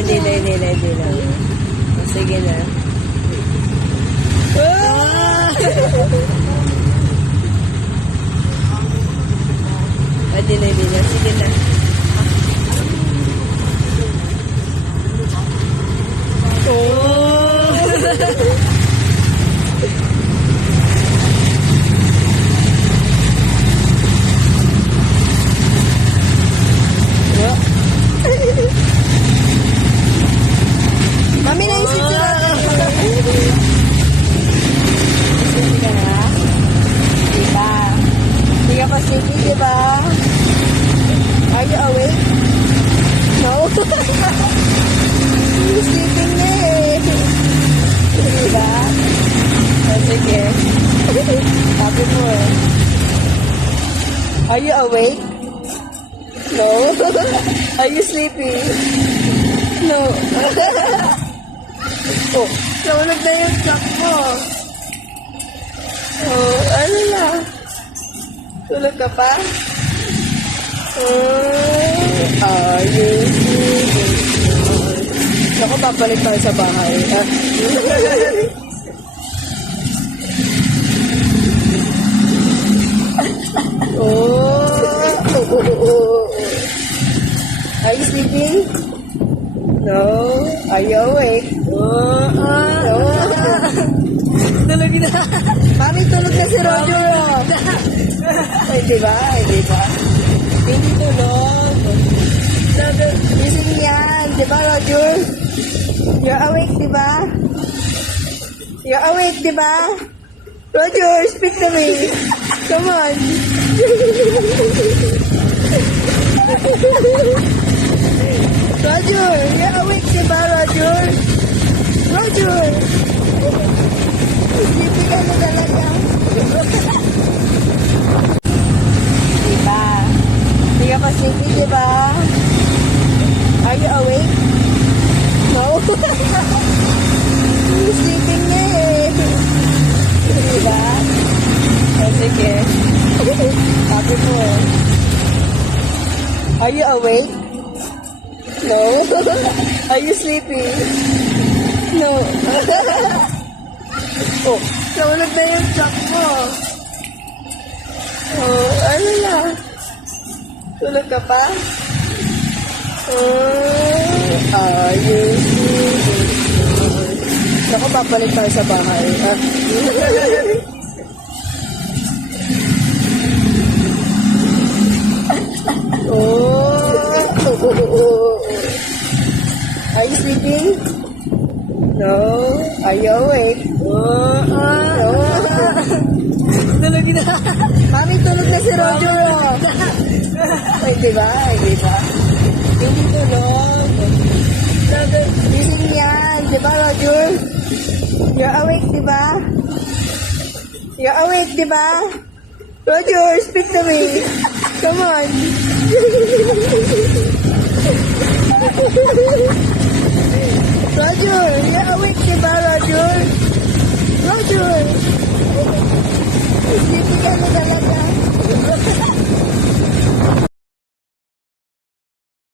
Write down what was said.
hindi na. Sige na. Hindi na. Sige na. Mami na yung sitsi natin. Sitsi ka na? Diba? Hindi ka pa sitsi, diba? Are you awake? No? You're sleeping na eh. Diba? Sige. Sabi mo eh. Are you awake? No? Are you sleeping? No. Oh, tulog na yung clock mo. Oh, ano na? Tulog ka pa? Are you sleeping? Ako, babalik tayo sa bahay. Are you sleeping? No. Are you awake? No. Tulog na. Mami, tulog na si Roger. Ay, diba? Hindi tulog. Gising yan. Diba, Roger? You're awake, diba? You're awake, diba? Roger, speak to me. Come on. Roger, you're awake, diba, Roger? Roger! Sleepy ka na talaga. Diba? Hindi ka pa sleepy, diba? Are you awake? No? You're sleeping na eh. Diba? Sige. Sabi mo eh. Are you awake? No? Are you sleeping? No. Oh, tulog na yung clock mo. Oh, ano na? Tulog ka pa? Are you sleeping? Ako, babalik tayo sa bahay. Are you sleeping? No. Are you awake? No. Tulog na. Mami, tulog na si Roger. Ay, diba? Hindi tulog. Gising yan. Diba, Roger? You're awake, diba? You're awake, diba? Roger, speak to me. Come on. Roger, you're awake, diba, Roger? Roger! Sleepy ka na talaga.